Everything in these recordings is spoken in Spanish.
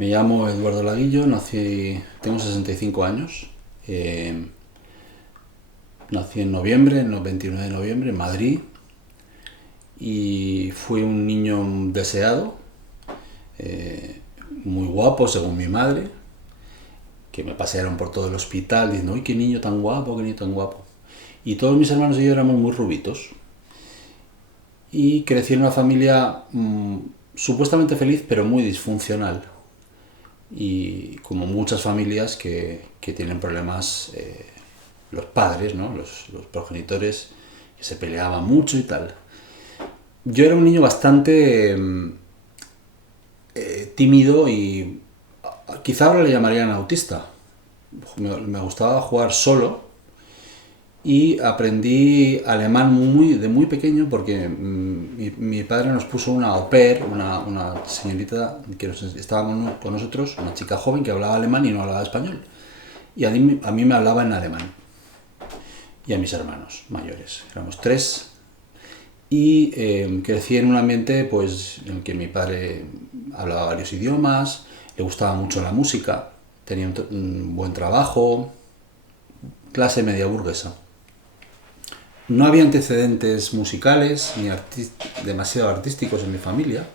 Me llamo Eduardo Laguillo, tengo 65 años. Nací en noviembre, el 29 de noviembre, en Madrid, y fui un niño deseado, muy guapo según mi madre, que me pasearon por todo el hospital diciendo, ¡uy, qué niño tan guapo, qué niño tan guapo! Y todos mis hermanos y yo éramos muy rubitos. Y crecí en una familia supuestamente feliz, pero muy disfuncional. Y como muchas familias que tienen problemas, los padres, ¿no? Los progenitores, que se peleaban mucho y tal. Yo era un niño bastante tímido y quizá ahora le llamarían autista. Me gustaba jugar solo y aprendí alemán de muy pequeño porque mi padre nos puso una au pair, una señorita que estaba con nosotros, una chica joven que hablaba alemán y no hablaba español. Y a mí me hablaba en alemán. Y a mis hermanos mayores. Éramos tres. Y crecí en un ambiente pues, en el que mi padre hablaba varios idiomas, le gustaba mucho la música, tenía un buen trabajo, clase media burguesa. No había antecedentes musicales ni demasiado artísticos en mi familia,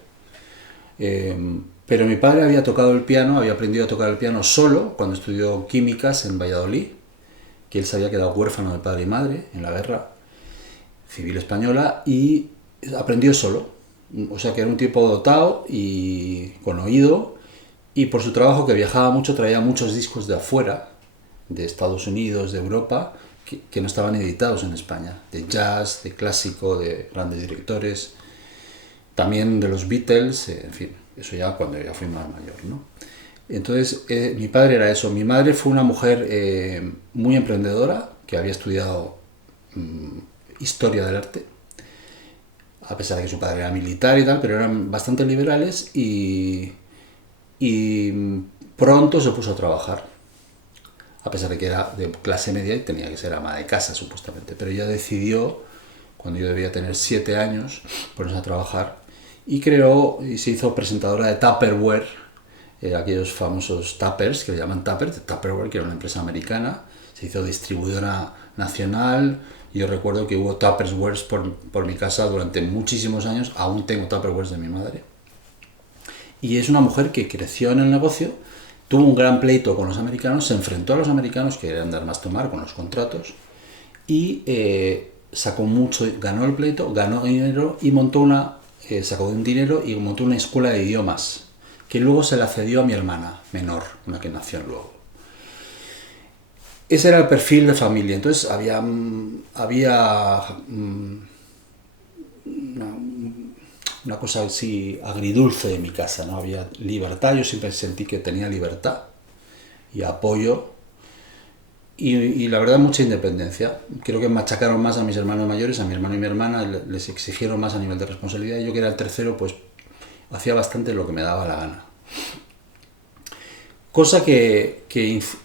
pero mi padre había tocado el piano, había aprendido a tocar el piano solo cuando estudió químicas en Valladolid, que él se había quedado huérfano de padre y madre en la guerra civil española y aprendió solo. O sea que era un tipo dotado y con oído, y por su trabajo, que viajaba mucho, traía muchos discos de afuera, de Estados Unidos, de Europa, que no estaban editados en España, de jazz, de clásico, de grandes directores, también de los Beatles, en fin, eso ya cuando ya fui más mayor, ¿no? Entonces, mi padre era eso. Mi madre fue una mujer muy emprendedora, que había estudiado historia del arte, a pesar de que su padre era militar y tal, pero eran bastante liberales y pronto se puso a trabajar, a pesar de que era de clase media y tenía que ser ama de casa supuestamente, pero ella decidió, cuando yo debía tener 7 años, ponerse a trabajar y creó y se hizo presentadora de Tupperware, aquellos famosos Tuppers, que le llaman Tuppers, de Tupperware, que era una empresa americana, se hizo distribuidora nacional. Yo recuerdo que hubo Tupperwares por mi casa durante muchísimos años, aún tengo Tupperwares de mi madre. Y es una mujer que creció en el negocio, tuvo un gran pleito con los americanos, se enfrentó a los americanos que querían dar más tomar con los contratos y sacó mucho, ganó el pleito, ganó dinero y sacó un dinero y montó una escuela de idiomas que luego se la cedió a mi hermana menor, una que nació luego. Ese era el perfil de familia. Entonces había una cosa así agridulce en mi casa, ¿no? Había libertad, yo siempre sentí que tenía libertad y apoyo y la verdad mucha independencia. Creo que machacaron más a mis hermanos mayores, a mi hermano y mi hermana, les exigieron más a nivel de responsabilidad, y yo, que era el tercero, pues hacía bastante lo que me daba la gana. Cosa que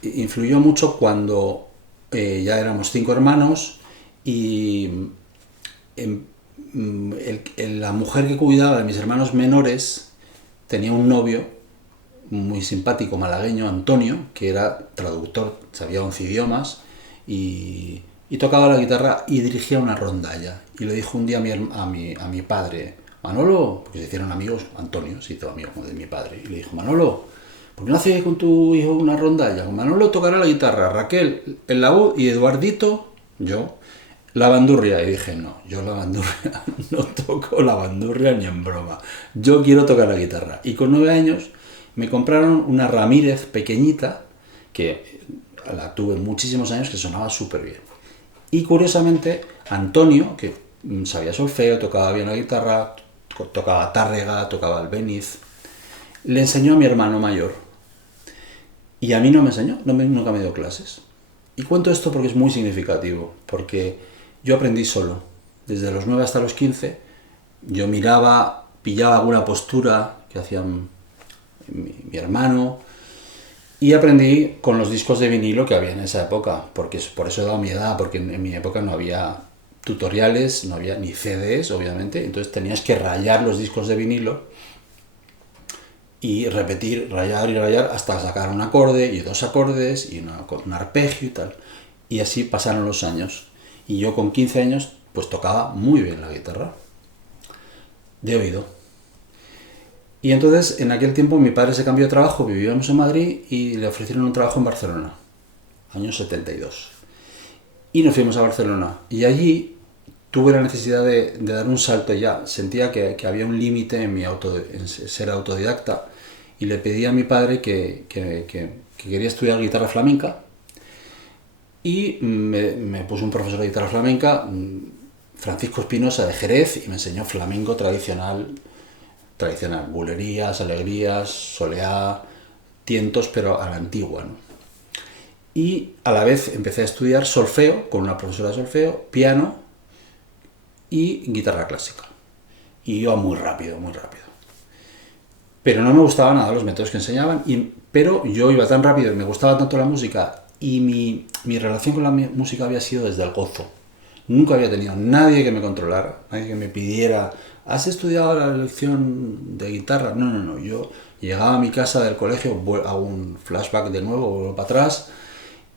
influyó mucho cuando ya éramos 5 hermanos y la mujer que cuidaba de mis hermanos menores tenía un novio muy simpático malagueño, Antonio, que era traductor, sabía 11 idiomas y tocaba la guitarra y dirigía una rondalla. Y le dijo un día a mi padre, Manolo, porque se hicieron amigos, Antonio se hizo amigo de mi padre, y le dijo, Manolo, ¿por qué no haces con tu hijo una rondalla? Manolo tocará la guitarra, Raquel el laúd y Eduardito, yo, la bandurria. Y dije, no, yo la bandurria no toco la bandurria ni en broma. Yo quiero tocar la guitarra. Y con 9 años me compraron una Ramírez pequeñita, que la tuve muchísimos años, que sonaba súper bien. Y curiosamente, Antonio, que sabía solfeo, tocaba bien la guitarra, tocaba tárrega, tocaba albéniz, le enseñó a mi hermano mayor. Y a mí no me enseñó, nunca me dio clases. Y cuento esto porque es muy significativo, porque yo aprendí solo. Desde los 9 hasta los 15, yo miraba, pillaba alguna postura que hacía mi hermano, y aprendí con los discos de vinilo que había en esa época, porque por eso he dado mi edad, porque en mi época no había tutoriales, no había ni CDs, obviamente, entonces tenías que rayar los discos de vinilo y repetir, rayar y rayar hasta sacar un acorde y dos acordes y un arpegio y tal. Y así pasaron los años. Y yo con 15 años pues tocaba muy bien la guitarra, de oído. Y entonces en aquel tiempo mi padre se cambió de trabajo, vivíamos en Madrid y le ofrecieron un trabajo en Barcelona, año 72. Y nos fuimos a Barcelona. Y allí tuve la necesidad de dar un salto ya. Sentía que había un límite en ser autodidacta y le pedí a mi padre que quería estudiar guitarra flamenca y me puso un profesor de guitarra flamenca, Francisco Espinosa de Jerez, y me enseñó flamenco tradicional, bulerías, alegrías, soleá, tientos, pero a la antigua, ¿no? Y a la vez empecé a estudiar solfeo con una profesora de solfeo, piano y guitarra clásica. Y iba muy rápido, muy rápido. Pero no me gustaba nada los métodos que enseñaban, pero yo iba tan rápido y me gustaba tanto la música y mi relación con la música había sido desde el gozo. Nunca había tenido nadie que me controlara, nadie que me pidiera, ¿has estudiado la lección de guitarra? No, no, no. Yo llegaba a mi casa del colegio, hago un flashback de nuevo, vuelvo para atrás,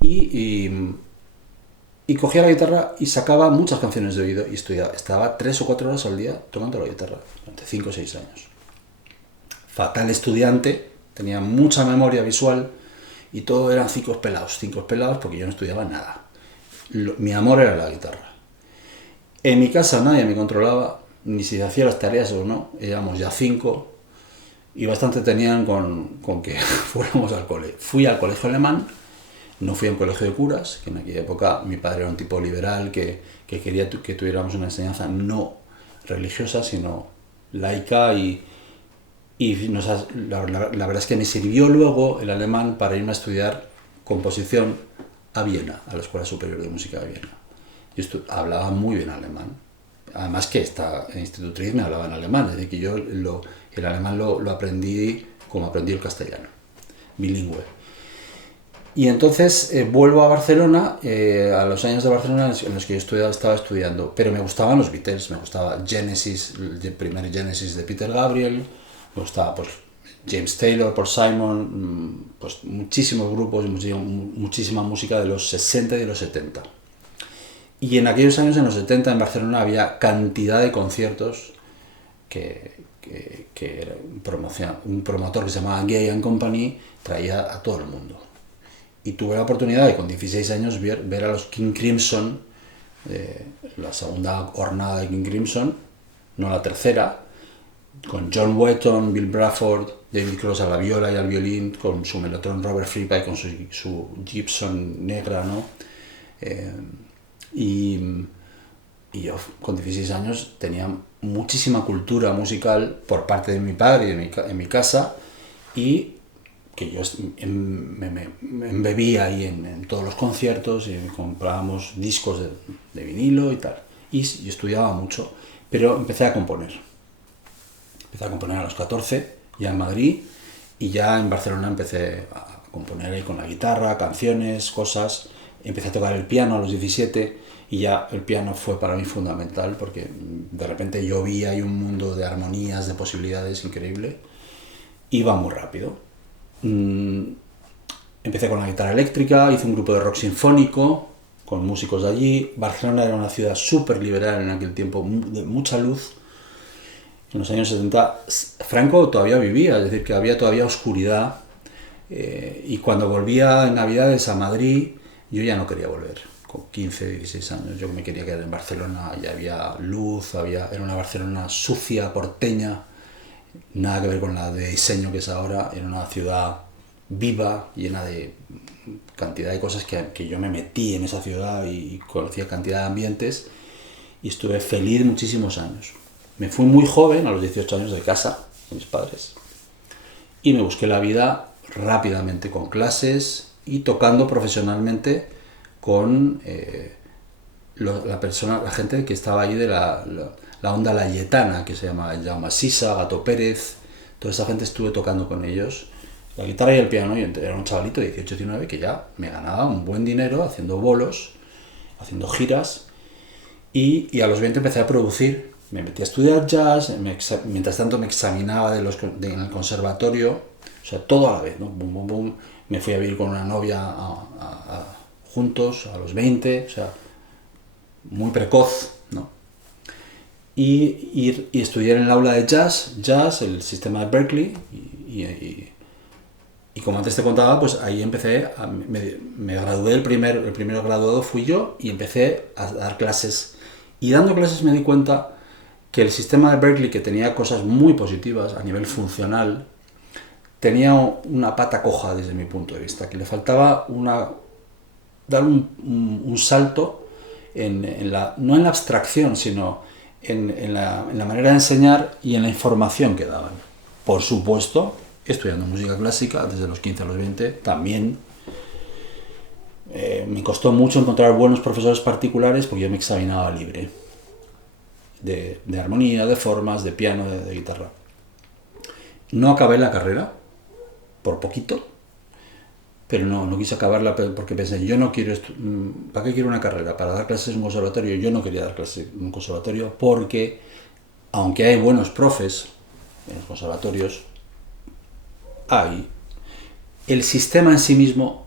y cogía la guitarra y sacaba muchas canciones de oído y estudiaba. Estaba 3 o 4 horas al día tocando la guitarra, durante 5 o 6 años. Fatal estudiante, tenía mucha memoria visual y todo eran cinco pelados porque yo no estudiaba nada. Mi amor era la guitarra. En mi casa nadie me controlaba, ni si hacía las tareas o no, éramos ya 5 y bastante tenían con que fuéramos al cole. Fui al colegio alemán, no fui a un colegio de curas, que en aquella época mi padre era un tipo liberal que quería que tuviéramos una enseñanza no religiosa, sino laica la verdad es que me sirvió luego el alemán para irme a estudiar composición a Viena, a la Escuela Superior de Música de Viena. Yo hablaba muy bien alemán, además que esta institutriz me hablaba en alemán, es decir, que yo el alemán lo aprendí como aprendí el castellano, bilingüe. Y entonces vuelvo a Barcelona, a los años de Barcelona en los que yo estaba estudiando, pero me gustaban los Beatles, me gustaba Genesis, el primer Genesis de Peter Gabriel, me gustaba pues James Taylor, Paul Simon, pues muchísimos grupos, muchísima música de los 60 y de los 70. Y en aquellos años, en los 70, en Barcelona había cantidad de conciertos que era un promotor que se llamaba Gay and Company, traía a todo el mundo. Y tuve la oportunidad de con 16 años ver a los King Crimson, la segunda jornada de King Crimson, no la tercera, con John Wetton, Bill Bruford, David Cross a la viola y al violín, con su Mellotron Robert Fripp y con su Gibson negra, ¿no? Y yo con 16 años tenía muchísima cultura musical por parte de mi padre y en mi casa, y que yo me embebía ahí en todos los conciertos y comprábamos discos de vinilo y tal. Y yo estudiaba mucho, pero empecé a componer. Empecé a componer a los 14, ya en Madrid, y ya en Barcelona empecé a componer ahí con la guitarra, canciones, cosas. Empecé a tocar el piano a los 17 y ya el piano fue para mí fundamental porque de repente yo vi ahí un mundo de armonías, de posibilidades increíble. Iba muy rápido. Empecé con la guitarra eléctrica, hice un grupo de rock sinfónico con músicos de allí. Barcelona era una ciudad súper liberal en aquel tiempo, de mucha luz. En los años 70 Franco todavía vivía, es decir, que había todavía oscuridad, y cuando volvía en Navidades a Madrid yo ya no quería volver. Con 15, 16 años yo me quería quedar en Barcelona, ya había luz, era una Barcelona sucia, porteña, nada que ver con la de diseño que es ahora. Era una ciudad viva, llena de cantidad de cosas que yo me metí en esa ciudad y conocía cantidad de ambientes y estuve feliz muchísimos años. Me fui muy joven, a los 18 años, de casa de mis padres, y me busqué la vida rápidamente con clases y tocando profesionalmente con la gente que estaba allí de la onda layetana, que se llama Jaume Sisa, Gato Pérez. Toda esa gente estuve tocando con ellos, la guitarra y el piano. Yo era un chavalito de 18, 19 que ya me ganaba un buen dinero haciendo bolos, haciendo giras, y a los 20 empecé a producir me metí a estudiar jazz, mientras tanto me examinaba en el conservatorio, o sea, todo a la vez, ¿no? Bum, bum, bum. Me fui a vivir con una novia juntos a los 20, o sea, muy precoz, ¿no? Y estudiar en el aula de jazz, el sistema de Berklee, y como antes te contaba, pues ahí empecé, me gradué, el primer graduado fui yo, y empecé a dar clases. Y dando clases me di cuenta que el sistema de Berklee, que tenía cosas muy positivas a nivel funcional, tenía una pata coja desde mi punto de vista, que le faltaba dar un salto no en la abstracción, sino en la manera de enseñar y en la información que daban. Por supuesto, estudiando música clásica desde los 15 a los 20, también me costó mucho encontrar buenos profesores particulares porque yo me examinaba libre de armonía, de formas, de piano, de guitarra. No acabé la carrera, por poquito, pero no quise acabarla porque pensé, yo no quiero ¿para qué quiero una carrera? ¿Para dar clases en un conservatorio? Yo no quería dar clases en un conservatorio porque, aunque hay buenos profes en los conservatorios, el sistema en sí mismo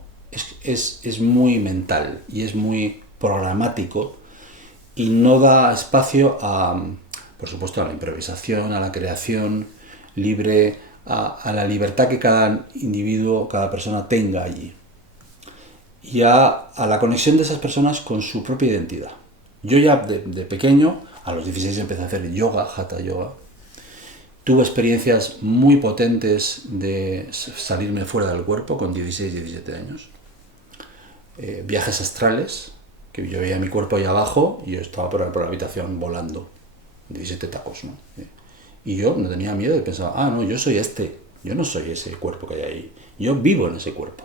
es muy mental y es muy programático y no da espacio por supuesto, a la improvisación, a la creación libre, a la libertad que cada individuo, cada persona tenga allí, y a la conexión de esas personas con su propia identidad. Yo ya de pequeño, a los 16 empecé a hacer yoga, hatha yoga. Tuve experiencias muy potentes de salirme fuera del cuerpo con 16, 17 años. Viajes astrales, que yo veía mi cuerpo ahí abajo y yo estaba por la habitación volando. 17 tacos, ¿no? Y yo no tenía miedo y pensaba, no, yo soy yo no soy ese cuerpo que hay ahí. Yo vivo en ese cuerpo.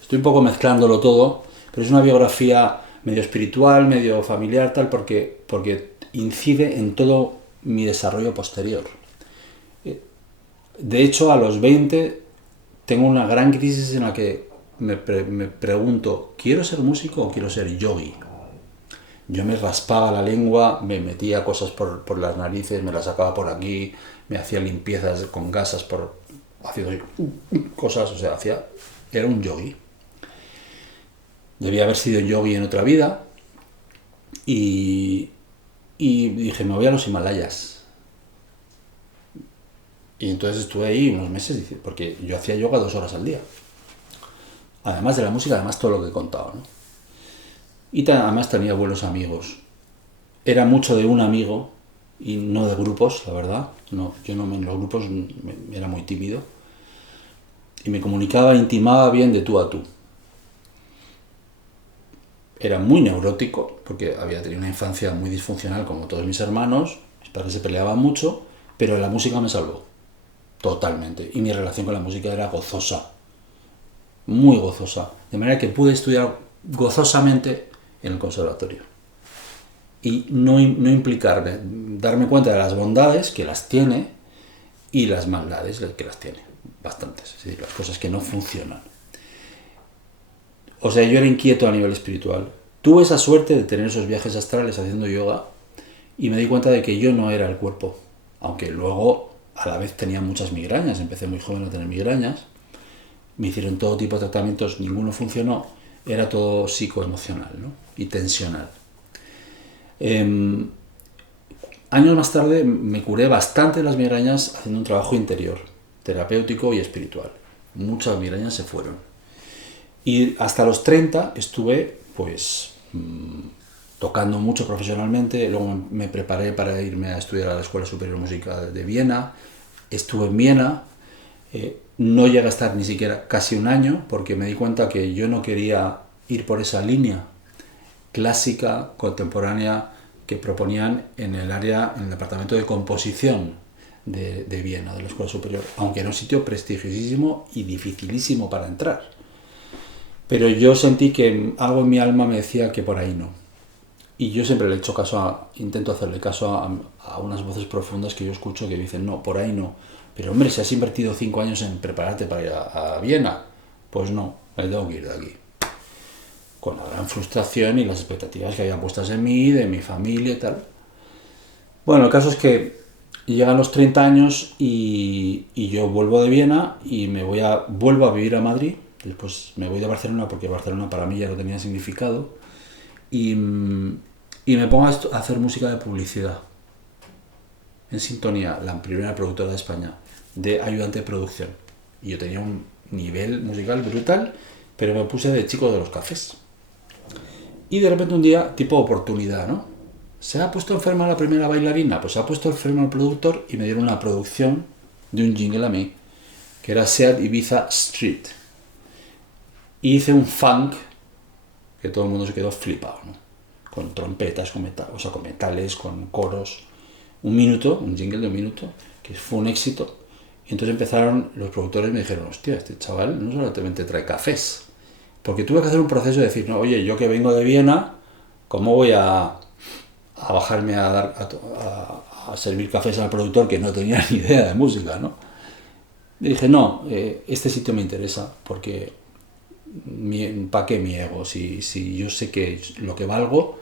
Estoy un poco mezclándolo todo, pero es una biografía medio espiritual, medio familiar, tal, porque incide en todo mi desarrollo posterior. De hecho, a los 20 tengo una gran crisis en la que me pregunto, ¿quiero ser músico o quiero ser yogi? Yo me raspaba la lengua, me metía cosas por las narices, me las sacaba por aquí, me hacía limpiezas con gasas haciendo cosas, o sea, era un yogi. Debía haber sido yogi en otra vida y dije, me voy a los Himalayas. Y entonces estuve ahí unos meses, porque yo hacía yoga 2 horas al día. Además de la música, además todo lo que he contado, ¿no? Y además tenía buenos amigos. Era mucho de un amigo y no de grupos, la verdad. No, yo no en los grupos era muy tímido. Y me comunicaba, intimaba bien de tú a tú. Era muy neurótico, porque había tenido una infancia muy disfuncional como todos mis hermanos. Mis padres se peleaban mucho, pero la música me salvó. Totalmente. Y mi relación con la música era gozosa. Muy gozosa. De manera que pude estudiar gozosamente en el conservatorio. Y no implicarme, darme cuenta de las bondades, que las tiene, y las maldades, que las tiene. Bastantes. Es decir, las cosas que no funcionan. O sea, yo era inquieto a nivel espiritual. Tuve esa suerte de tener esos viajes astrales haciendo yoga y me di cuenta de que yo no era el cuerpo. Aunque luego a la vez tenía muchas migrañas. Empecé muy joven a tener migrañas. Me hicieron todo tipo de tratamientos, ninguno funcionó. Era todo psicoemocional, ¿no? Y tensional. Años más tarde me curé bastante las migrañas haciendo un trabajo interior, terapéutico y espiritual. Muchas migrañas se fueron. Y hasta los 30 estuve, pues, tocando mucho profesionalmente. Luego me preparé para irme a estudiar a la Escuela Superior de Música de Viena. Estuve en Viena. No llegué a estar ni siquiera casi un año porque me di cuenta que yo no quería ir por esa línea clásica, contemporánea, que proponían en el departamento de composición de Viena, de la Escuela Superior, aunque era un sitio prestigiosísimo y dificilísimo para entrar. Pero yo sentí que algo en mi alma me decía que por ahí no. Y yo siempre intento hacerle caso a unas voces profundas que yo escucho que dicen, no, por ahí no. Pero hombre, si has invertido 5 años en prepararte para ir a Viena, pues no, me tengo que ir de aquí. Con la gran frustración y las expectativas que había puestas en mí, de mi familia y tal. Bueno, el caso es que llegan los 30 años y yo vuelvo de Viena y vuelvo a vivir a Madrid. Después me voy de Barcelona porque Barcelona para mí ya no tenía significado. Y me pongo a hacer música de publicidad. En Sintonía, la primera productora de España, de ayudante de producción. Y yo tenía un nivel musical brutal, pero me puse de chico de los cafés. Y de repente un día, tipo oportunidad, ¿no? ¿Se ha puesto enferma la primera bailarina? Pues se ha puesto enfermo el productor y me dieron una producción de un jingle a mí, que era Seat Ibiza Street. Y hice un funk que todo el mundo se quedó flipado, ¿no? Con trompetas, con metales, con coros. Un jingle de un minuto, que fue un éxito. Y entonces empezaron los productores y me dijeron, hostia, este chaval no solamente trae cafés. Porque tuve que hacer un proceso de decir, no, oye, yo que vengo de Viena, ¿cómo voy a bajarme a servir cafés al productor que no tenía ni idea de música, ¿no? Y dije, no, este sitio me interesa porque ¿para qué mi ego? Si yo sé que lo que valgo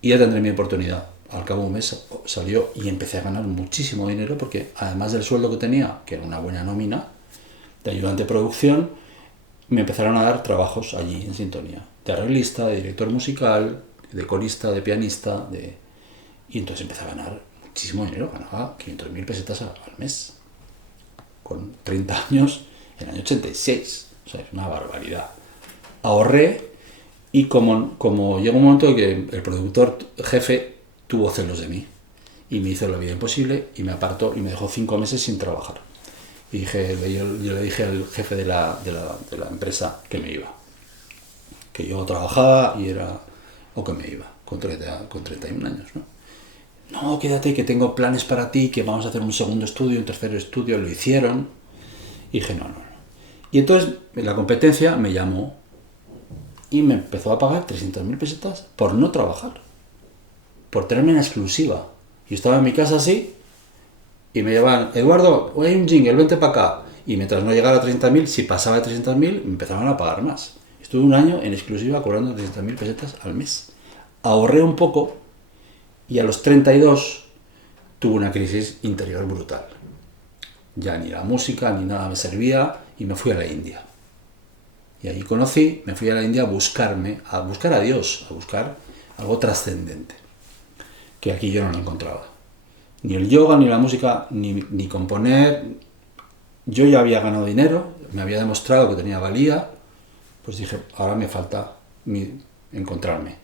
y ya tendré mi oportunidad. Al cabo de un mes salió y empecé a ganar muchísimo dinero porque además del sueldo que tenía, que era una buena nómina, de ayudante de producción, me empezaron a dar trabajos allí en Sintonía. De arreglista, de director musical, de corista, de pianista, y entonces empecé a ganar muchísimo dinero, ganaba 500.000 pesetas al mes, con 30 años, en el año 86, o sea, es una barbaridad. Ahorré y como llegó un momento que el productor jefe tuvo celos de mí y me hizo la vida imposible y me apartó y me dejó 5 meses sin trabajar. Y yo le dije al jefe de la empresa que me iba, que yo trabajaba o que me iba, con 31 años, ¿no? No, quédate, que tengo planes para ti, que vamos a hacer un segundo estudio, un tercer estudio. Lo hicieron. Y dije, no. Y entonces la competencia me llamó y me empezó a pagar 300.000 pesetas por no trabajar, por tenerme en exclusiva. Yo estaba en mi casa así y me llamaban, Eduardo, hoy hay un jingle, vente para acá. Y mientras no llegara a 30.000, si pasaba de 300.000, me empezaban a pagar más. Estuve un año en exclusiva cobrando 300.000 pesetas al mes. Ahorré un poco y a los 32 tuve una crisis interior brutal. Ya ni la música ni nada me servía y me fui a la India. Y ahí me fui a la India a buscar a Dios, a buscar algo trascendente, que aquí yo no lo encontraba. Ni el yoga, ni la música, ni componer. Yo ya había ganado dinero, me había demostrado que tenía valía, pues dije, ahora me falta encontrarme.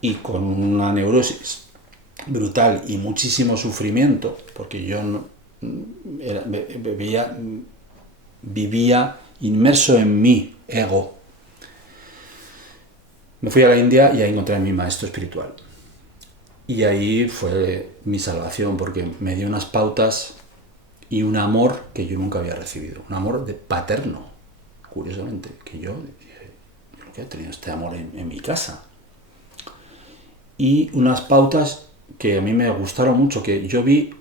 Y con una neurosis brutal y muchísimo sufrimiento, porque yo vivía inmerso en mi ego. Me fui a la India y ahí encontré a mi maestro espiritual. Y ahí fue mi salvación, porque me dio unas pautas y un amor que yo nunca había recibido. Un amor paterno, curiosamente, que yo dije, yo nunca he tenido este amor en mi casa. Y unas pautas que a mí me gustaron mucho, que yo vi,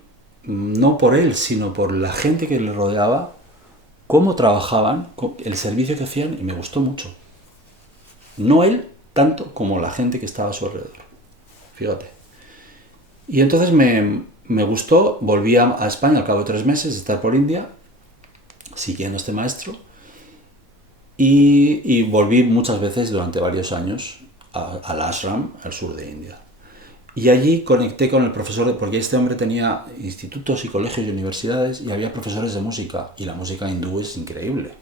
no por él, sino por la gente que le rodeaba, cómo trabajaban, el servicio que hacían, y me gustó mucho. No él tanto como la gente que estaba a su alrededor. Fíjate. Y entonces me gustó, volví a España al cabo de 3 meses de estar por India, siguiendo a este maestro, y volví muchas veces durante varios años al ashram, al sur de India. Y allí conecté con el profesor, porque este hombre tenía institutos y colegios y universidades, y había profesores de música, y la música hindú es increíble.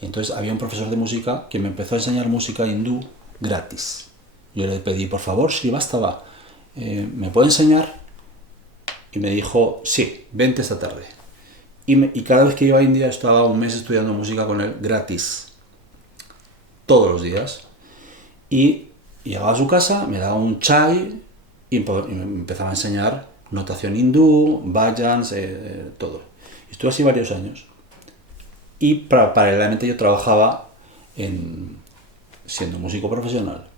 Y entonces había un profesor de música que me empezó a enseñar música hindú gratis. Yo le pedí, por favor, Srivastava, ¿me puede enseñar? Y me dijo, sí, vente esta tarde. Y cada vez que iba a India estaba un mes estudiando música con él gratis, todos los días. Y llegaba a su casa, me daba un chai y me empezaba a enseñar notación hindú, bhajans, todo. Y estuve así varios años. Y paralelamente yo trabajaba siendo músico profesional.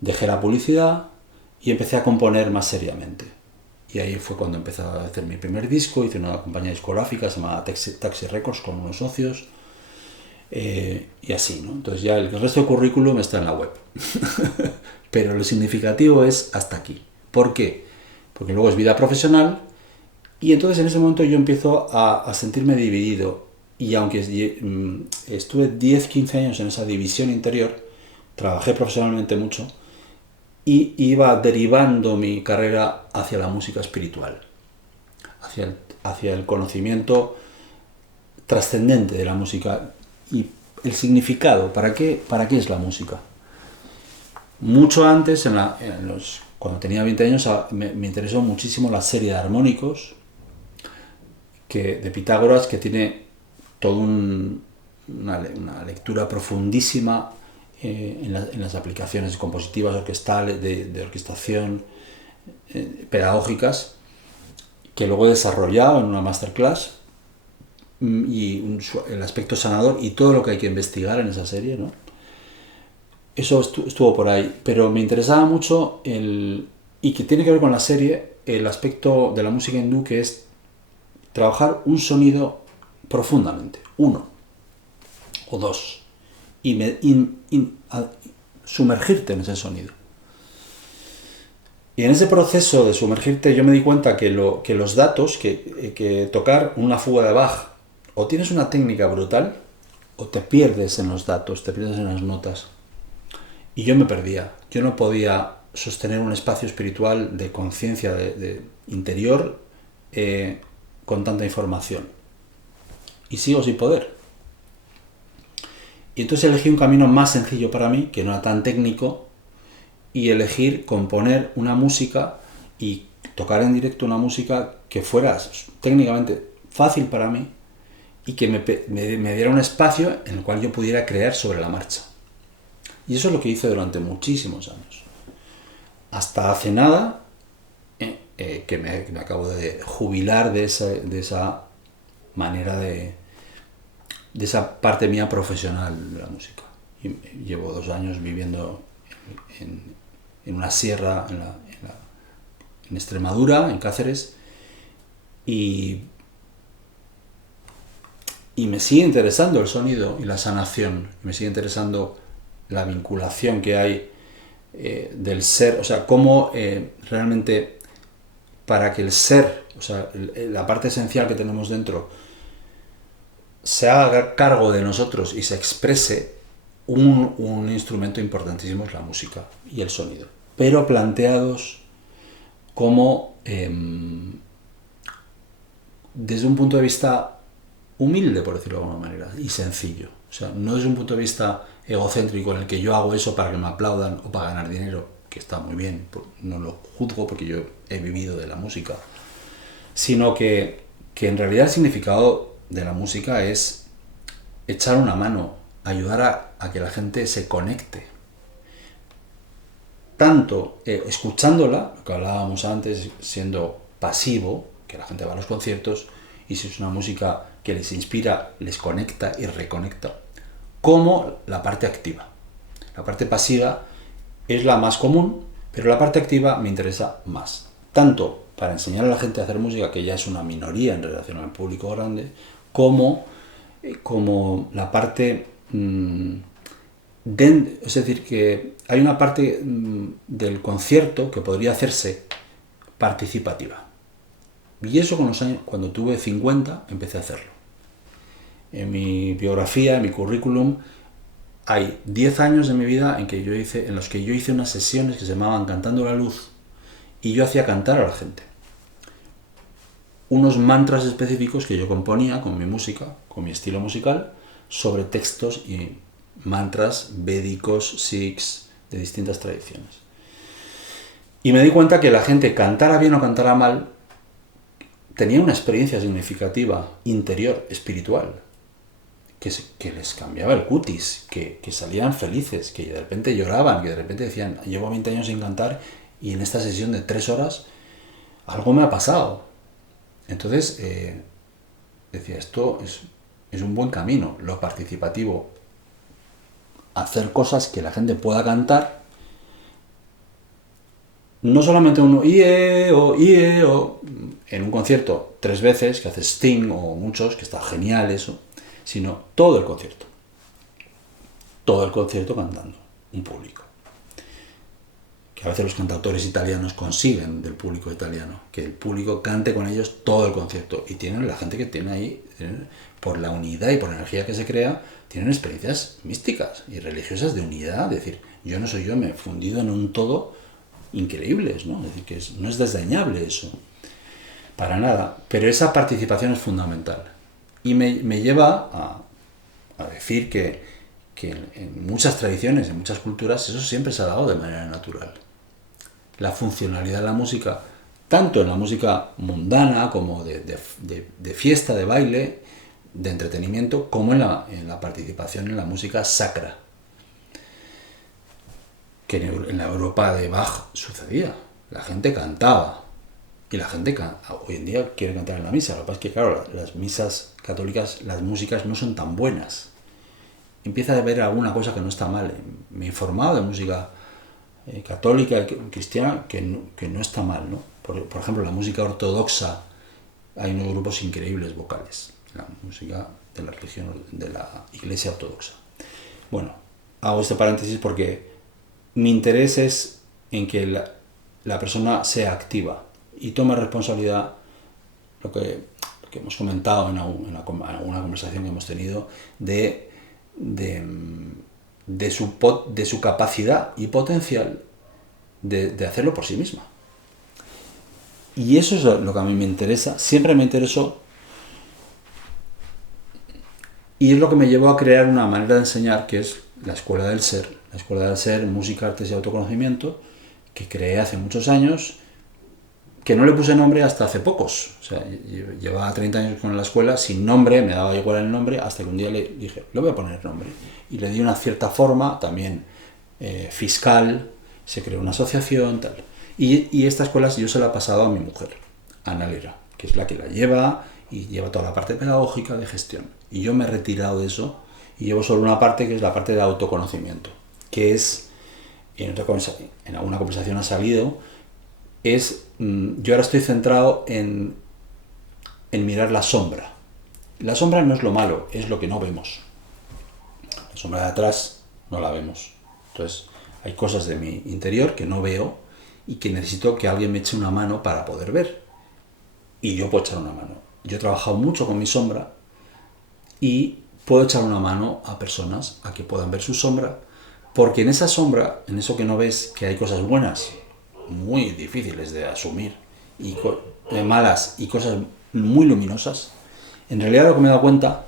Dejé la publicidad y empecé a componer más seriamente. Y ahí fue cuando empecé a hacer mi primer disco. Hice una compañía discográfica, se llamaba Taxi Records, con unos socios. Y así, ¿no? Entonces ya el resto del currículum está en la web. Pero lo significativo es hasta aquí. ¿Por qué? porque luego es vida profesional, y entonces en ese momento yo empiezo a sentirme dividido, y aunque estuve 10-15 años en esa división interior, trabajé profesionalmente mucho, y iba derivando mi carrera hacia la música espiritual, hacia el conocimiento trascendente de la música y el significado, ¿para qué es la música? Mucho antes, cuando tenía 20 años, me interesó muchísimo la serie de armónicos de Pitágoras, que tiene toda una lectura profundísima en las aplicaciones compositivas, orquestales, de orquestación, pedagógicas, que luego he desarrollado en una masterclass, y el aspecto sanador y todo lo que hay que investigar en esa serie, ¿no? Eso estuvo por ahí, pero me interesaba mucho y que tiene que ver con la serie, el aspecto de la música hindú, que es trabajar un sonido profundamente, uno o dos, y sumergirte en ese sonido. Y en ese proceso de sumergirte yo me di cuenta que los datos, que tocar una fuga de Bach, o tienes una técnica brutal, o te pierdes en los datos, te pierdes en las notas. Y yo me perdía. Yo no podía sostener un espacio espiritual de conciencia de interior con tanta información. Y sigo sin poder. Y entonces elegí un camino más sencillo para mí, que no era tan técnico, y elegir componer una música y tocar en directo una música que fuera técnicamente fácil para mí y que me diera un espacio en el cual yo pudiera crear sobre la marcha. Y eso es lo que hice durante muchísimos años. Hasta hace nada, que me acabo de jubilar de esa manera de esa parte mía profesional de la música. Y llevo 2 años viviendo en una sierra en Extremadura, en Cáceres, y me sigue interesando el sonido y la sanación, me sigue interesando la vinculación que hay del ser, o sea, cómo realmente para que el ser, o sea, la parte esencial que tenemos dentro, se haga cargo de nosotros y se exprese, un instrumento importantísimo es la música y el sonido, pero planteados como desde un punto de vista humilde, por decirlo de alguna manera, y sencillo. O sea, no desde un punto de vista egocéntrico en el que yo hago eso para que me aplaudan o para ganar dinero, que está muy bien, no lo juzgo porque yo he vivido de la música, sino que en realidad el significado de la música es echar una mano, ayudar a que la gente se conecte. Tanto escuchándola, lo que hablábamos antes, siendo pasivo, que la gente va a los conciertos, y si es una música que les inspira, les conecta y reconecta, como la parte activa. La parte pasiva es la más común, pero la parte activa me interesa más. Tanto para enseñar a la gente a hacer música, que ya es una minoría en relación al público grande, como la parte... es decir, que hay una parte del concierto que podría hacerse participativa. Y eso con los años, cuando tuve 50, empecé a hacerlo. En mi biografía, en mi currículum, hay 10 años de mi vida en los que yo hice unas sesiones que se llamaban Cantando la Luz, y yo hacía cantar a la gente unos mantras específicos que yo componía con mi música, con mi estilo musical, sobre textos y mantras védicos, sikhs, de distintas tradiciones. Y me di cuenta que la gente, cantara bien o cantara mal, tenía una experiencia significativa, interior, espiritual, que les cambiaba el cutis, que salían felices, que de repente lloraban, que de repente decían, llevo 20 años sin cantar y en esta sesión de 3 horas algo me ha pasado. Entonces decía, esto es un buen camino, lo participativo, hacer cosas que la gente pueda cantar, no solamente uno IE o en un concierto 3 veces, que hace Sting o muchos, que está genial eso, sino todo el concierto cantando, un público. que a veces los cantautores italianos consiguen del público italiano, que el público cante con ellos todo el concierto. Y tienen la gente que tiene ahí, por la unidad y por la energía que se crea, tienen experiencias místicas y religiosas de unidad. Es decir, yo no soy yo, me he fundido en un todo increíbles, ¿no? Es decir, que no es desdeñable eso, para nada. Pero esa participación es fundamental. Y me lleva a decir que en muchas tradiciones, en muchas culturas, eso siempre se ha dado de manera natural. La funcionalidad de la música, tanto en la música mundana como de fiesta, de baile, de entretenimiento, como en la participación en la música sacra. Que en la Europa de Bach sucedía. La gente cantaba. Y la gente hoy en día quiere cantar en la misa. Lo que pasa es que, claro, las misas católicas, las músicas no son tan buenas. Empieza a haber alguna cosa que no está mal. Me he informado de música católica, cristiana, que no está mal, ¿no? Por ejemplo, la música ortodoxa, hay unos grupos increíbles vocales. La música de la religión, de la iglesia ortodoxa. Bueno, hago este paréntesis porque mi interés es en que la persona sea activa y tome responsabilidad, lo que hemos comentado en alguna conversación que hemos tenido, de su capacidad y potencial de hacerlo por sí misma. Y eso es lo que a mí me interesa, siempre me interesó, y es lo que me llevó a crear una manera de enseñar que es la Escuela del Ser, Música, Artes y Autoconocimiento, que creé hace muchos años, que no le puse nombre hasta hace pocos. O sea, llevaba 30 años con la escuela sin nombre, me daba igual el nombre, hasta que un día le dije, le voy a poner nombre. Y le di una cierta forma, también fiscal, se creó una asociación, tal. Y esta escuela yo se la he pasado a mi mujer, Ana Lera, que es la que la lleva y lleva toda la parte pedagógica de gestión. Y yo me he retirado de eso y llevo solo una parte, que es la parte de autoconocimiento, que es, en alguna conversación ha salido, yo ahora estoy centrado en mirar la sombra. La sombra no es lo malo, es lo que no vemos. La sombra de atrás no la vemos. Entonces, hay cosas de mi interior que no veo y que necesito que alguien me eche una mano para poder ver. Y yo puedo echar una mano. Yo he trabajado mucho con mi sombra y puedo echar una mano a personas a que puedan ver su sombra, porque en esa sombra, en eso que no ves, que hay cosas buenas, muy difíciles de asumir, y malas y cosas muy luminosas, en realidad lo que me he dado cuenta,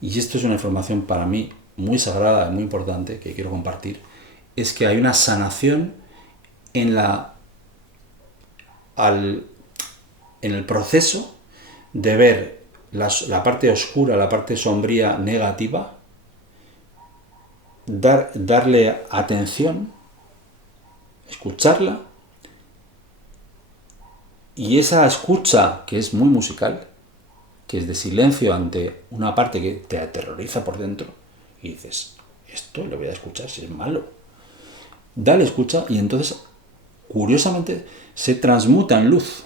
y esto es una información para mí muy sagrada y muy importante que quiero compartir, es que hay una sanación en el proceso de ver la parte oscura, la parte sombría negativa, darle atención, escucharla, y esa escucha, que es muy musical, que es de silencio ante una parte que te aterroriza por dentro, y dices, esto lo voy a escuchar si es malo. Dale escucha y entonces, curiosamente, se transmuta en luz.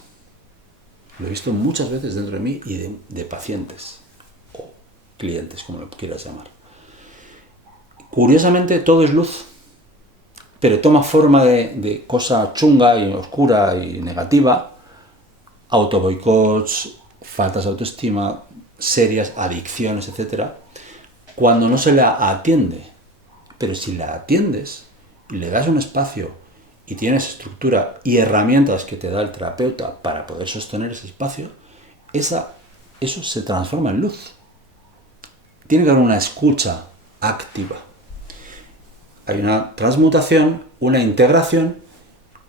Lo he visto muchas veces dentro de mí y de pacientes o clientes, como lo quieras llamar. Curiosamente, todo es luz, pero toma forma de cosa chunga y oscura y negativa, autoboicots, faltas de autoestima, serias adicciones, etc., cuando no se la atiende. Pero si la atiendes y le das un espacio y tienes estructura y herramientas que te da el terapeuta para poder sostener ese espacio, eso se transforma en luz. Tiene que haber una escucha activa. Hay una transmutación, una integración,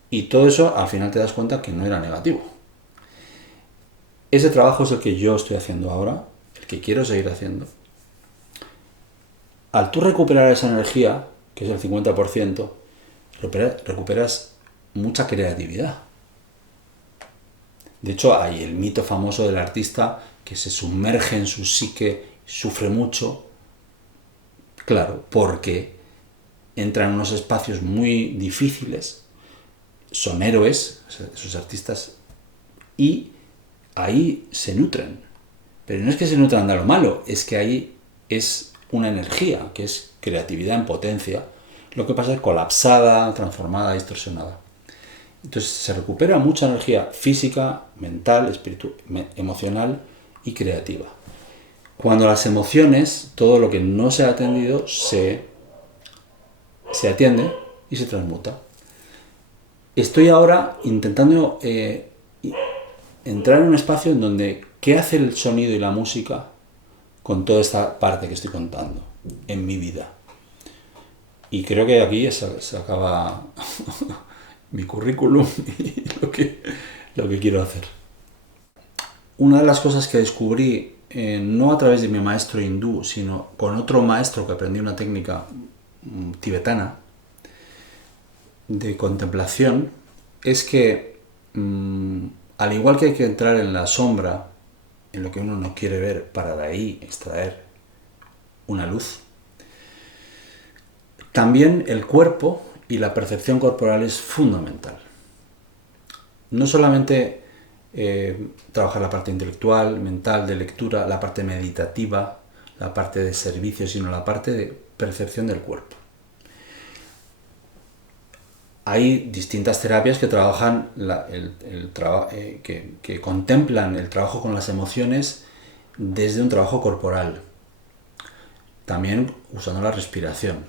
y todo eso al final te das cuenta que no era negativo. Ese trabajo es el que yo estoy haciendo ahora, el que quiero seguir haciendo. Al tú recuperar esa energía, que es el 50%, recuperas mucha creatividad. De hecho, hay el mito famoso del artista que se sumerge en su psique, sufre mucho, claro, porque entra en unos espacios muy difíciles, son héroes, esos artistas, y ahí se nutren. Pero no es que se nutran de lo malo, es que ahí es una energía, que es creatividad en potencia, lo que pasa es colapsada, transformada, distorsionada. Entonces se recupera mucha energía física, mental, espiritual, emocional y creativa. Cuando las emociones, todo lo que no se ha atendido, se atiende y se transmuta. Estoy ahora intentando entrar en un espacio en donde ¿qué hace el sonido y la música con toda esta parte que estoy contando en mi vida? Y creo que aquí se acaba mi currículum y lo que quiero hacer. Una de las cosas que descubrí, no a través de mi maestro hindú, sino con otro maestro que aprendí una técnica tibetana de contemplación, es que al igual que hay que entrar en la sombra, en lo que uno no quiere ver, para de ahí extraer una luz, también el cuerpo y la percepción corporal es fundamental. No solamente trabajar la parte intelectual, mental, de lectura, la parte meditativa, la parte de servicio, sino la parte de percepción del cuerpo. Hay distintas terapias que trabajan que contemplan el trabajo con las emociones desde un trabajo corporal, también usando la respiración.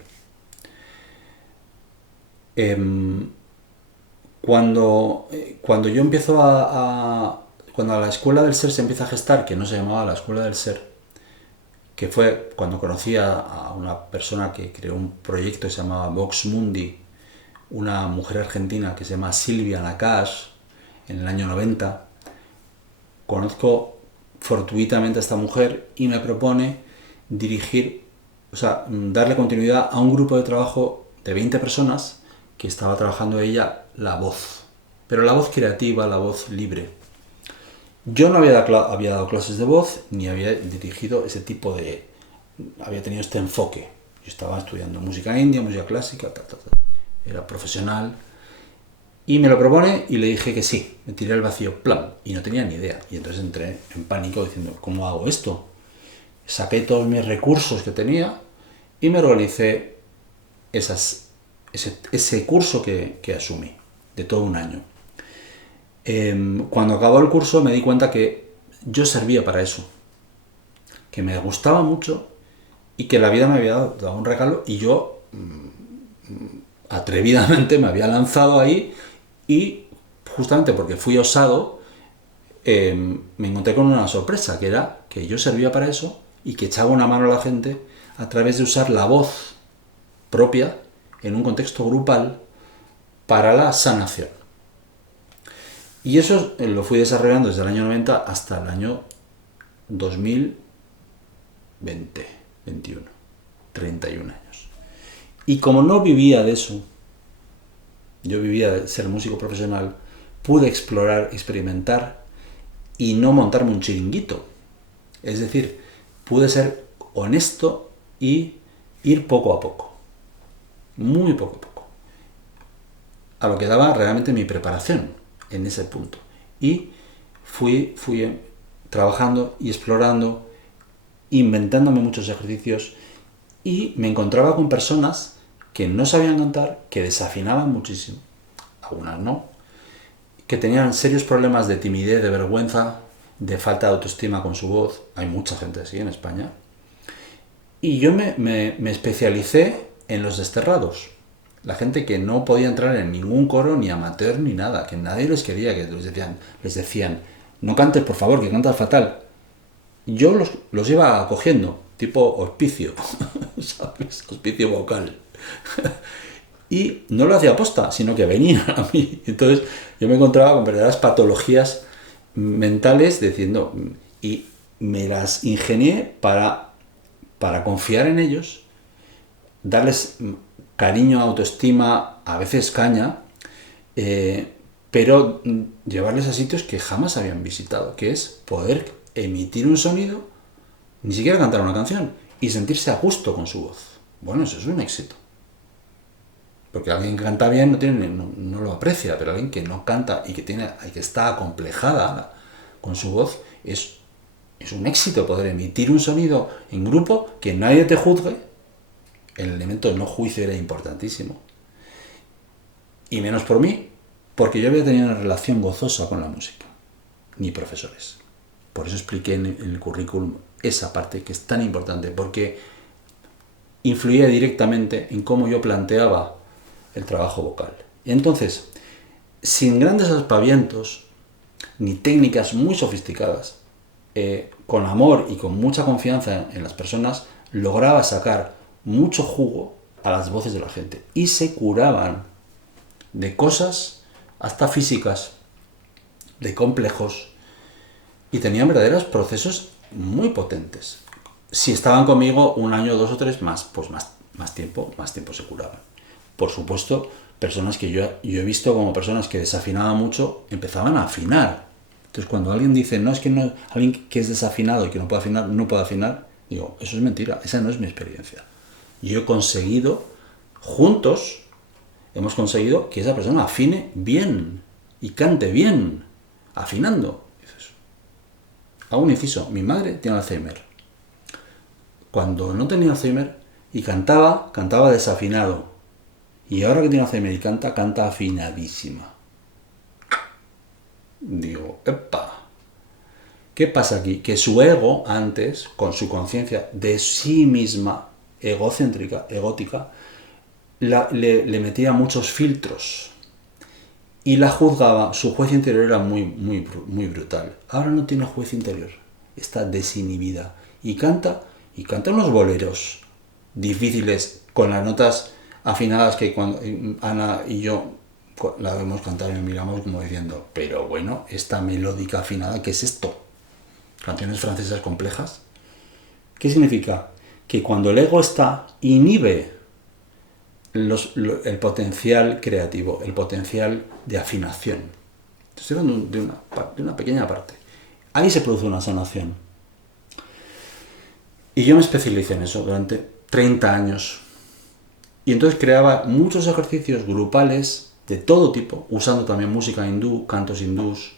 Cuando yo empiezo cuando a la escuela del ser se empieza a gestar, que no se llamaba la escuela del ser, que fue cuando conocí a una persona que creó un proyecto que se llamaba Vox Mundi, una mujer argentina que se llama Silvia Nakash, en el año 90, conozco fortuitamente a esta mujer y me propone darle continuidad a un grupo de trabajo de 20 personas que estaba trabajando ella la voz, pero la voz creativa, la voz libre. Yo no había dado clases de voz, ni había dirigido ese tipo de... había tenido este enfoque. Yo estaba estudiando música india, música clásica, era profesional, y me lo propone y le dije que sí, me tiré al vacío, ¡plam!, y no tenía ni idea. Y entonces entré en pánico diciendo, ¿cómo hago esto? Saqué todos mis recursos que tenía y me organicé ese curso que asumí, de todo un año. Cuando acabó el curso me di cuenta que yo servía para eso, que me gustaba mucho y que la vida me había dado un regalo y yo atrevidamente me había lanzado ahí y justamente porque fui osado me encontré con una sorpresa, que era que yo servía para eso y que echaba una mano a la gente a través de usar la voz propia en un contexto grupal para la sanación. Y eso lo fui desarrollando desde el año 90 hasta el año 2020, 21, 31 años. Y como no vivía de eso, yo vivía de ser músico profesional, pude explorar, experimentar y no montarme un chiringuito. Es decir, pude ser honesto y ir poco a poco, muy poco a poco, a lo que daba realmente mi preparación en ese punto. Y fui trabajando y explorando, inventándome muchos ejercicios, y me encontraba con personas que no sabían cantar, que desafinaban muchísimo, algunas no, que tenían serios problemas de timidez, de vergüenza, de falta de autoestima con su voz. Hay mucha gente así en España. Y yo me especialicé en los desterrados. La gente que no podía entrar en ningún coro, ni amateur, ni nada, que nadie les quería, que les decían, no cantes, por favor, que cantas fatal. Yo los iba acogiendo, tipo hospicio, ¿sabes? Hospicio vocal. Y no lo hacía aposta, sino que venían a mí. Entonces yo me encontraba con verdaderas patologías mentales y me las ingenié para confiar en ellos, darles cariño, autoestima, a veces caña, pero llevarles a sitios que jamás habían visitado, que es poder emitir un sonido, ni siquiera cantar una canción, y sentirse a gusto con su voz. Bueno, eso es un éxito. Porque alguien que canta bien no lo aprecia, pero alguien que no canta y que está acomplejada con su voz, es un éxito poder emitir un sonido en grupo, que nadie te juzgue. El elemento del no juicio era importantísimo. Y menos por mí, porque yo había tenido una relación gozosa con la música, ni profesores. Por eso expliqué en el currículum esa parte que es tan importante, porque influía directamente en cómo yo planteaba el trabajo vocal. Y entonces, sin grandes aspavientos, ni técnicas muy sofisticadas, con amor y con mucha confianza en las personas, lograba sacar mucho jugo a las voces de la gente. Y se curaban de cosas hasta físicas, de complejos, y tenían verdaderos procesos muy potentes. Si estaban conmigo un año, 2 o 3 más, pues más tiempo se curaban. Por supuesto, personas que yo he visto como personas que desafinaban mucho, empezaban a afinar. Entonces, cuando alguien dice, no, es que no, alguien que es desafinado y que no puede afinar, digo, eso es mentira, esa no es mi experiencia. Yo he conseguido, juntos, hemos conseguido que esa persona afine bien y cante bien, afinando. Hago un inciso, mi madre tiene Alzheimer. Cuando no tenía Alzheimer y cantaba desafinado. Y ahora que tiene Alzheimer y canta afinadísima. Digo, ¡epa! ¿Qué pasa aquí? Que su ego, antes, con su conciencia de sí misma, egocéntrica, egótica, le metía muchos filtros. Y la juzgaba, su juez interior era muy brutal. Ahora no tiene juez interior, está desinhibida. Y canta unos boleros difíciles, con las notas afinadas que cuando Ana y yo la vemos cantar y nos miramos como diciendo, pero bueno, esta melódica afinada, ¿qué es esto? Canciones francesas complejas. ¿Qué significa? Que cuando el ego está, inhibe el potencial creativo, el potencial de afinación. Estoy hablando de una pequeña parte. Ahí se produce una sanación. Y yo me especialicé en eso durante 30 años. Y entonces creaba muchos ejercicios grupales de todo tipo, usando también música hindú, cantos hindús,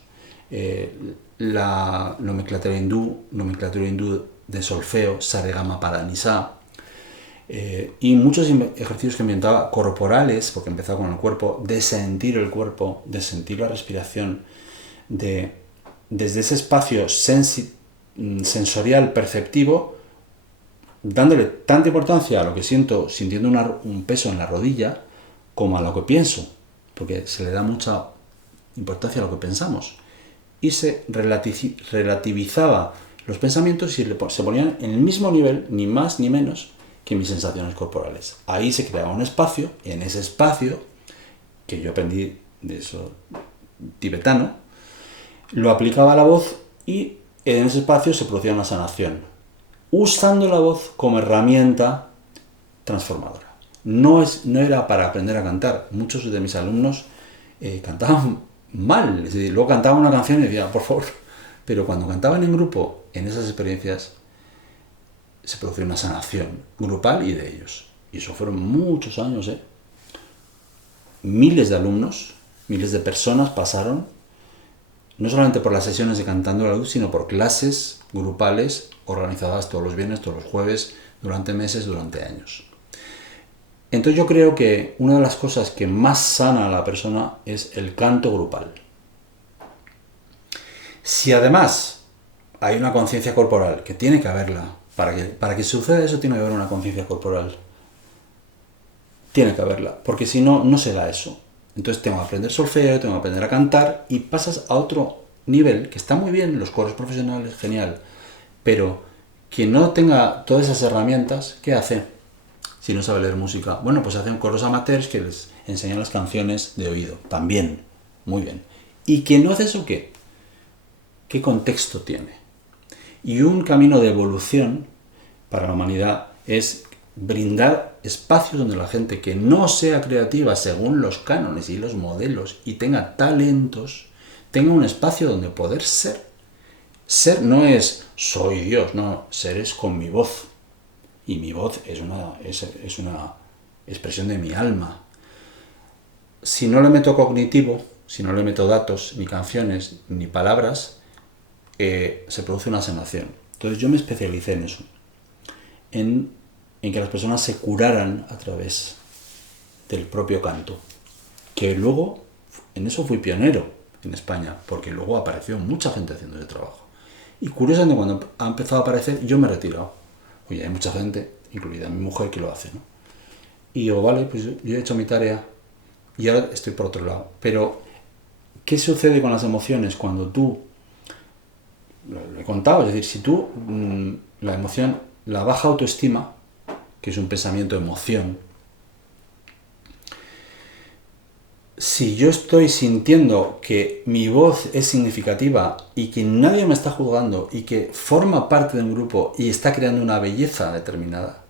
la nomenclatura hindú de solfeo, saregama padanisa, y muchos ejercicios que inventaba corporales, porque empezaba con el cuerpo, de sentir el cuerpo, de sentir la respiración, desde ese espacio sensorial perceptivo, dándole tanta importancia a lo que siento, sintiendo un peso en la rodilla, como a lo que pienso, porque se le da mucha importancia a lo que pensamos. Y se relativizaba los pensamientos y se ponían en el mismo nivel, ni más ni menos, que mis sensaciones corporales. Ahí se creaba un espacio, en ese espacio, que yo aprendí de eso tibetano, lo aplicaba a la voz y en ese espacio se producía una sanación, usando la voz como herramienta transformadora. No era para aprender a cantar. Muchos de mis alumnos cantaban mal, es decir, luego cantaban una canción y decían, por favor, pero cuando cantaban en grupo, en esas experiencias, se produjo una sanación grupal y de ellos. Y eso fueron muchos años, Miles de alumnos, miles de personas pasaron, no solamente por las sesiones de Cantando a la Luz, sino por clases grupales organizadas todos los viernes, todos los jueves, durante meses, durante años. Entonces yo creo que una de las cosas que más sana a la persona es el canto grupal. Si además hay una conciencia corporal, que tiene que haberla, para que suceda eso tiene que haber una conciencia corporal. Tiene que haberla, porque si no, no se da eso. Entonces tengo que aprender solfeo, tengo que aprender a cantar y pasas a otro nivel, que está muy bien, los coros profesionales, genial, pero quien no tenga todas esas herramientas, ¿qué hace? Si no sabe leer música, bueno, pues hacen coros amateurs que les enseñan las canciones de oído, también, muy bien. ¿Y quien no hace eso qué? ¿Qué contexto tiene? Y un camino de evolución para la humanidad es brindar espacios donde la gente que no sea creativa según los cánones y los modelos y tenga talentos, tenga un espacio donde poder ser. Ser no es soy Dios, no, ser es con mi voz. Y mi voz es una expresión de mi alma. Si no le meto cognitivo, si no le meto datos, ni canciones, ni palabras, se produce una sanación. Entonces yo me especialicé en eso, en que las personas se curaran a través del propio canto, que luego en eso fui pionero en España, porque luego apareció mucha gente haciendo ese trabajo. Y curiosamente, cuando ha empezado a aparecer, yo me he retirado. Oye, hay mucha gente, incluida mi mujer, que lo hace, ¿no? Y digo, vale, pues yo he hecho mi tarea y ahora estoy por otro lado. Pero, ¿qué sucede con las emociones cuando tú, lo he contado, es decir, si tú, la emoción, la baja autoestima, que es un pensamiento emoción, si yo estoy sintiendo que mi voz es significativa y que nadie me está juzgando y que forma parte de un grupo y está creando una belleza determinada,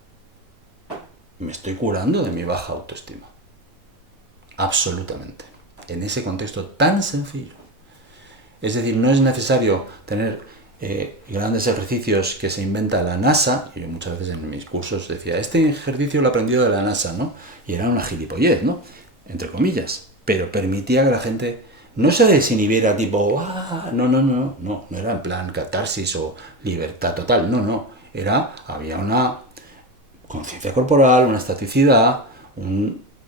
me estoy curando de mi baja autoestima. Absolutamente. En ese contexto tan sencillo. Es decir, no es necesario tener grandes ejercicios que se inventa la NASA. Yo muchas veces en mis cursos decía, este ejercicio lo he aprendido de la NASA, ¿no? Y era una gilipollez, ¿no? Entre comillas. Pero permitía que la gente no se desinhibiera tipo, no era en plan catarsis o libertad total, no. Había una conciencia corporal, una estaticidad,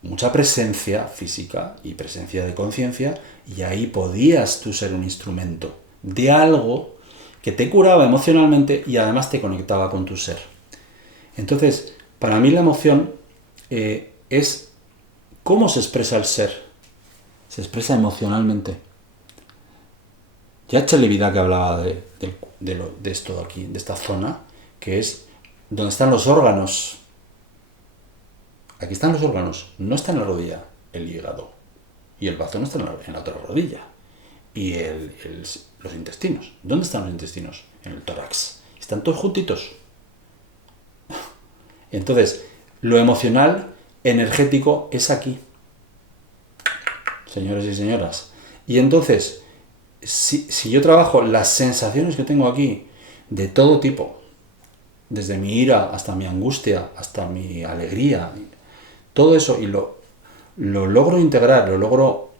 mucha presencia física y presencia de conciencia, y ahí podías tú ser un instrumento de algo que te curaba emocionalmente y además te conectaba con tu ser. Entonces, para mí la emoción es cómo se expresa el ser. Se expresa emocionalmente. Ya Chelevida, que hablaba de esto de aquí, de esta zona, que es donde están los órganos. Aquí están los órganos, no está en la rodilla el hígado. Y el bazo no está en la otra rodilla. Y los intestinos. ¿Dónde están los intestinos? En el tórax. Están todos juntitos. Entonces, lo emocional, energético, es aquí. Señores y señoras. Y entonces, si yo trabajo las sensaciones que tengo aquí, de todo tipo, desde mi ira hasta mi angustia, hasta mi alegría, todo eso, y lo logro integrar, lo logro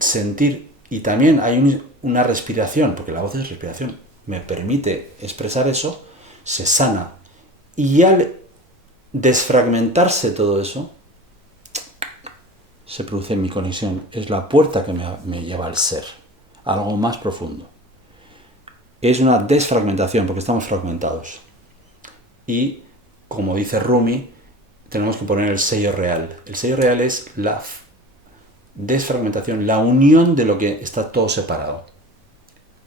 sentir, y también hay una respiración, porque la voz es respiración, me permite expresar eso, se sana. Y al desfragmentarse todo eso, se produce mi conexión. Es la puerta que me lleva al ser, a algo más profundo. Es una desfragmentación, porque estamos fragmentados. Y, como dice Rumi, tenemos que poner el sello real. El sello real es la desfragmentación, la unión de lo que está todo separado.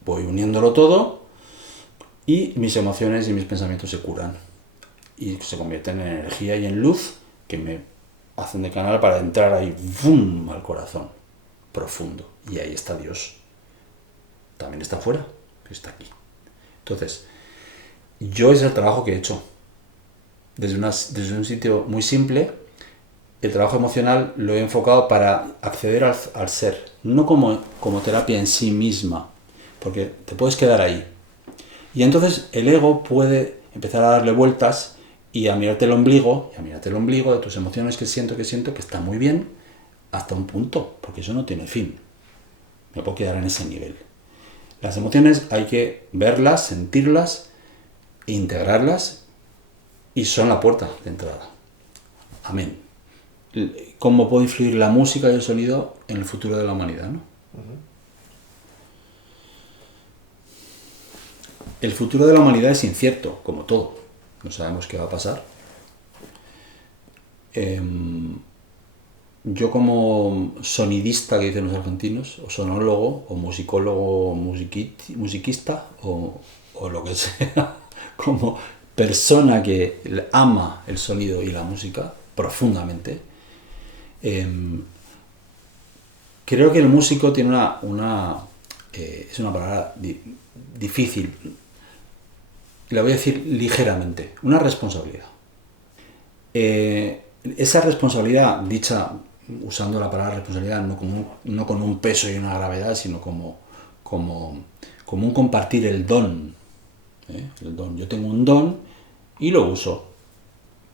Voy uniéndolo todo y mis emociones y mis pensamientos se curan. Y se convierten en energía y en luz que me hacen de canal para entrar ahí, ¡bum!, al corazón profundo. Y ahí está Dios. También está afuera, pero está aquí. Entonces, yo es el trabajo que he hecho. Desde un sitio muy simple, el trabajo emocional lo he enfocado para acceder al ser. No como terapia en sí misma, porque te puedes quedar ahí. Y entonces el ego puede empezar a darle vueltas y a mirarte el ombligo de tus emociones que siento, que está muy bien, hasta un punto, porque eso no tiene fin. Me puedo quedar en ese nivel. Las emociones hay que verlas, sentirlas, integrarlas, y son la puerta de entrada. Amén. ¿Cómo puede influir la música y el sonido en el futuro de la humanidad, ¿no? El futuro de la humanidad es incierto, como todo. No sabemos qué va a pasar. Yo, como sonidista, que dicen los argentinos, o sonólogo, o musicólogo, musiquista, o lo que sea, como persona que ama el sonido y la música profundamente, creo que el músico tiene es una palabra difícil, la voy a decir ligeramente, una responsabilidad. Esa responsabilidad, dicha usando la palabra responsabilidad no con un peso y una gravedad, sino como un compartir el don. El don. Yo tengo un don y lo uso,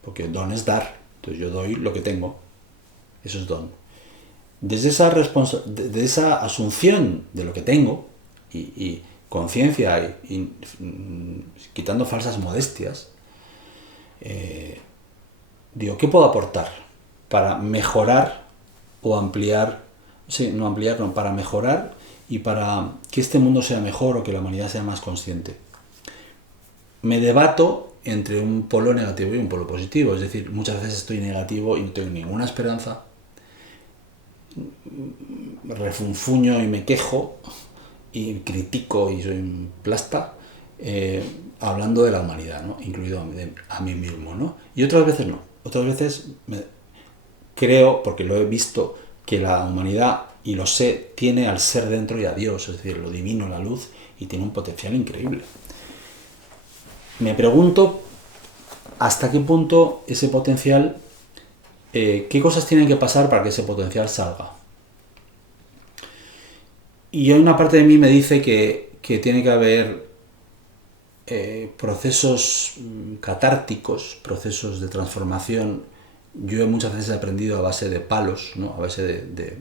porque el don es dar. Entonces yo doy lo que tengo. Eso es don. Desde esa asunción de lo que tengo y conciencia y quitando falsas modestias, digo, ¿qué puedo aportar para mejorar o ampliar? sí, no ampliarlo, para mejorar y para que este mundo sea mejor o que la humanidad sea más consciente. Me debato entre un polo negativo y un polo positivo, es decir, muchas veces estoy negativo y no tengo ninguna esperanza, refunfuño y me quejo y critico y soy un plasta, hablando de la humanidad, ¿no? Incluido a mí mismo, ¿no? Y otras veces no, otras veces creo, porque lo he visto, que la humanidad, y lo sé, tiene al ser dentro y a Dios, es decir, lo divino, la luz, y tiene un potencial increíble. Me pregunto hasta qué punto ese potencial, qué cosas tienen que pasar para que ese potencial salga. Y hay una parte de mí me dice que tiene que haber procesos catárticos, procesos de transformación. Yo muchas veces he aprendido a base de palos, ¿no? A base de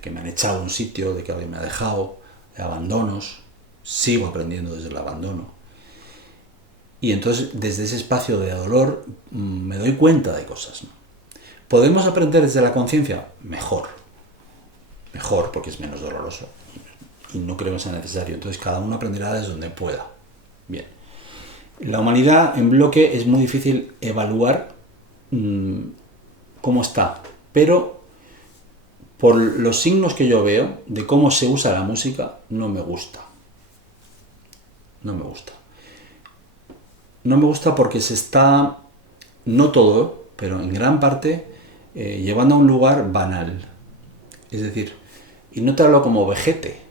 que me han echado a un sitio, de que alguien me ha dejado, de abandonos. Sigo aprendiendo desde el abandono. Y entonces, desde ese espacio de dolor, me doy cuenta de cosas, ¿no? ¿Podemos aprender desde la conciencia? Mejor. Mejor, porque es menos doloroso. Y no creo que sea necesario. Entonces, cada uno aprenderá desde donde pueda. Bien. La humanidad en bloque es muy difícil evaluar cómo está. Pero, por los signos que yo veo de cómo se usa la música, no me gusta. No me gusta. No me gusta porque se está, no todo, pero en gran parte, llevando a un lugar banal. Es decir, y no te hablo como vejete,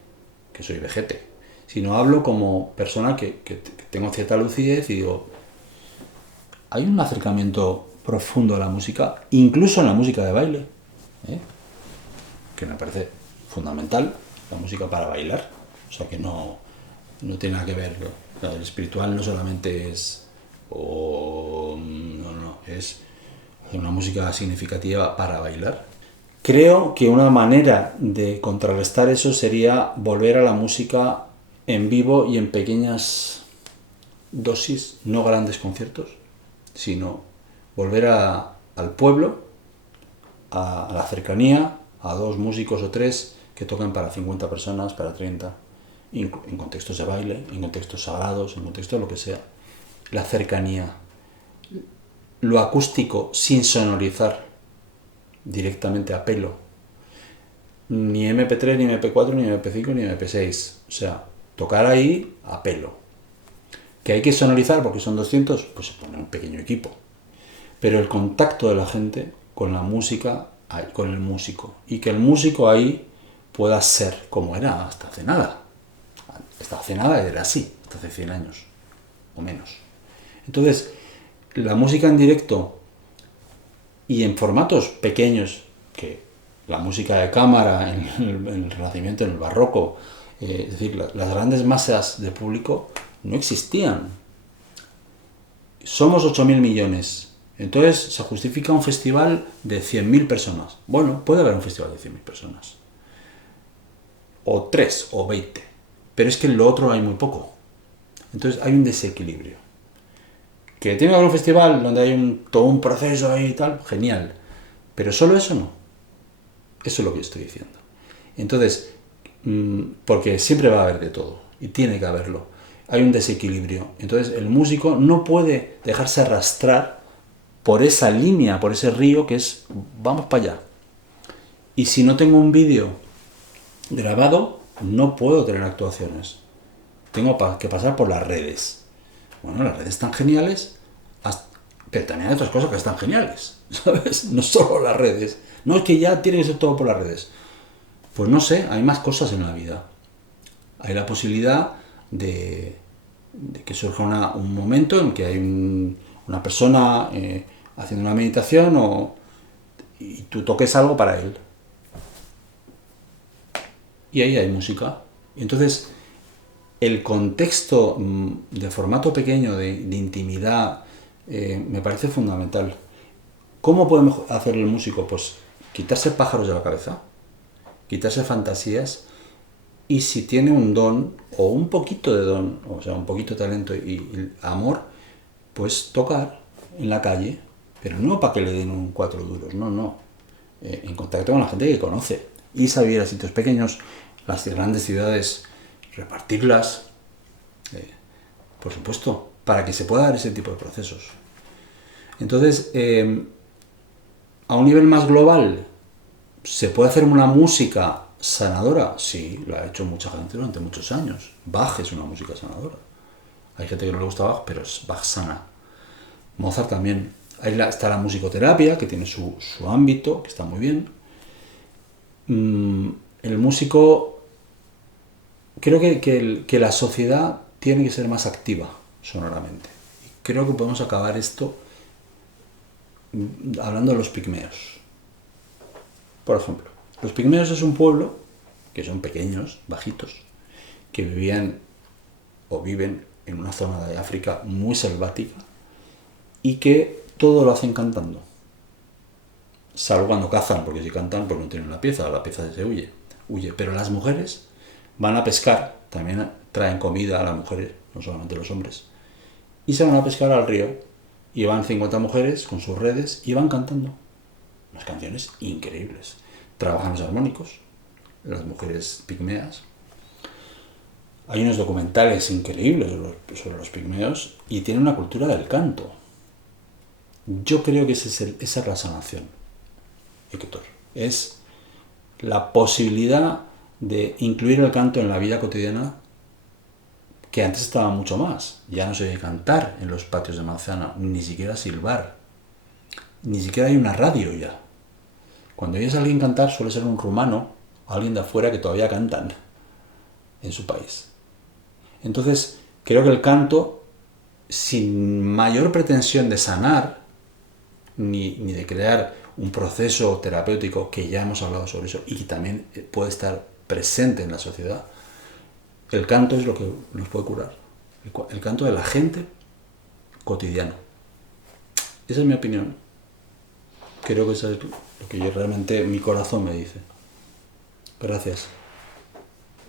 que soy vejete, sino hablo como persona que tengo cierta lucidez y digo, hay un acercamiento profundo a la música, incluso en la música de baile, que me parece fundamental, la música para bailar, o sea que no tiene nada que ver, claro, el espiritual no solamente es, es una música significativa para bailar. Creo que una manera de contrarrestar eso sería volver a la música en vivo y en pequeñas dosis, no grandes conciertos, sino volver al pueblo, a la cercanía, a 2 músicos o 3 que tocan para 50 personas, para 30, en contextos de baile, en contextos sagrados, en contextos de lo que sea. La cercanía, lo acústico sin sonorizar, directamente a pelo. Ni MP3, ni MP4, ni MP5, ni MP6. O sea, tocar ahí a pelo. ¿Que hay que sonorizar porque son 200? Pues se pone un pequeño equipo. Pero el contacto de la gente con la música, con el músico. Y que el músico ahí pueda ser como era hasta hace nada. Hasta hace nada era así, hasta hace 100 años o menos. Entonces, la música en directo y en formatos pequeños, que la música de cámara en el Renacimiento, en el Barroco, es decir, las grandes masas de público no existían. Somos 8.000 millones. Entonces se justifica un festival de 100.000 personas. Bueno, puede haber un festival de 100.000 personas. O 3 o 20. Pero es que en lo otro hay muy poco. Entonces hay un desequilibrio. Que tiene que haber un festival donde hay todo un proceso ahí y tal, genial. Pero solo eso no. Eso es lo que yo estoy diciendo. Entonces, porque siempre va a haber de todo. Y tiene que haberlo. Hay un desequilibrio. Entonces, el músico no puede dejarse arrastrar por esa línea, por ese río que es, vamos para allá. Y si no tengo un vídeo grabado, no puedo tener actuaciones. Tengo que pasar por las redes. Bueno, las redes están geniales, pero también hay otras cosas que están geniales, ¿sabes? No solo las redes. No es que ya tiene que ser todo por las redes. Pues no sé, hay más cosas en la vida. Hay la posibilidad de que surja un momento en que hay una persona haciendo una meditación y tú toques algo para él. Y ahí hay música. Y entonces, el contexto de formato pequeño, de intimidad, me parece fundamental. ¿Cómo podemos hacer el músico? Pues quitarse pájaros de la cabeza, quitarse fantasías, y si tiene un don, o un poquito de don, o sea, un poquito de talento y amor, pues tocar en la calle, pero no para que le den un 4 duros, no. En contacto con la gente que conoce, irse a vivir a sitios pequeños, las grandes ciudades, repartirlas, por supuesto, para que se pueda dar ese tipo de procesos. Entonces, a un nivel más global, ¿se puede hacer una música sanadora? Sí, lo ha hecho mucha gente durante muchos años. Bach es una música sanadora. Hay gente que no le gusta Bach, pero Bach sana. Mozart también. Ahí está la musicoterapia, que tiene su ámbito, que está muy bien. El músico... Creo que la sociedad tiene que ser más activa sonoramente. Creo que podemos acabar esto hablando de los pigmeos. Por ejemplo, los pigmeos es un pueblo, que son pequeños, bajitos, que vivían o viven en una zona de África muy selvática y que todo lo hacen cantando. Salvo cuando cazan, porque si cantan pues no tienen la pieza se huye. Pero las mujeres van a pescar, también traen comida a las mujeres, no solamente los hombres, y se van a pescar al río, y van 50 mujeres con sus redes y van cantando unas canciones increíbles. Trabajan los armónicos, las mujeres pigmeas. Hay unos documentales increíbles sobre los pigmeos y tienen una cultura del canto. Yo creo que esa es la sanación, Héctor. Es la posibilidad de incluir el canto en la vida cotidiana, que antes estaba mucho más. Ya no se oye cantar en los patios de manzana, ni siquiera silbar. Ni siquiera hay una radio ya. Cuando oyes a alguien cantar suele ser un rumano o alguien de afuera que todavía cantan en su país. Entonces, creo que el canto, sin mayor pretensión de sanar, ni de crear un proceso terapéutico, que ya hemos hablado sobre eso, y que también puede estar presente en la sociedad, el canto es lo que nos puede curar. El canto de la gente cotidiano. Esa es mi opinión. Creo que eso es lo que yo realmente, mi corazón me dice. Gracias.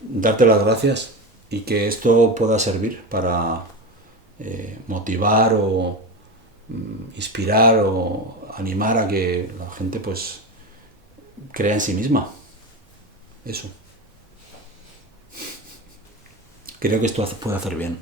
Darte las gracias y que esto pueda servir para motivar o inspirar o animar a que la gente pues crea en sí misma. Eso. Creo que esto puede hacer bien.